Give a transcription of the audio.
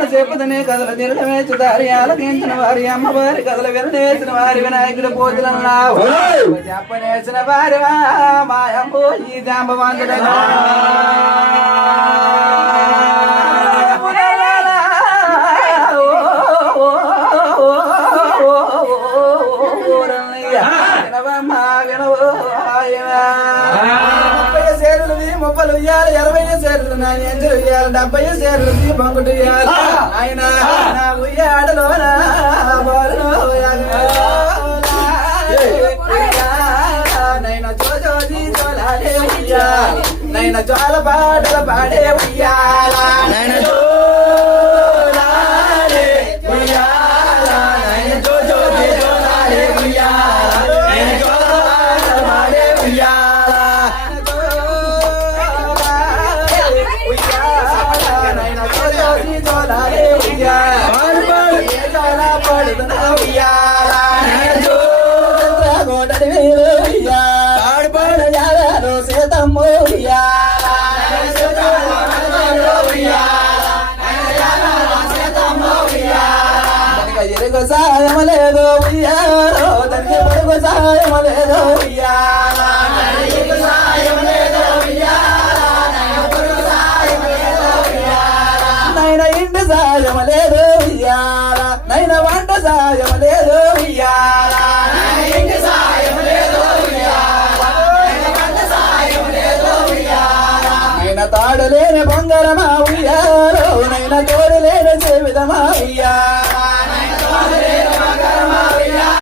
కథలోన చెప్పుదనే కథలు నిరవేర్చుతారు ఆలకించిన వారి అమ్మవారి కథలు వినవేసిన వారి వినాయకుడు పూజలన్నావు చెప్పనేసిన వారి మాయమ్మో ఈ జాంబవంతుడ ముప్పలు ఇయ్యాలి 20 సేర్లు నా ఎంజలు ఇయ్యాలి 70 సేర్లు పంకుడు ఇయ్యాలి ఆయన నా ఉయ్యాడలోన నైనా జోజోజీ జోలాలే ఉయ్యాలి నైనా జోల పాటలు పాడే ఉయ్యాలా నైనా జోలాలే ఉయ్యాలా నైనా జోజోజీ జోలాలే ఉయ్యాలా నైనా జోల పాటలు పాడే ఉయ్యాలా సాయమలేదో ఉయ్యాలో తనకి పడుగు సాయమలేదో ఉయ్యాల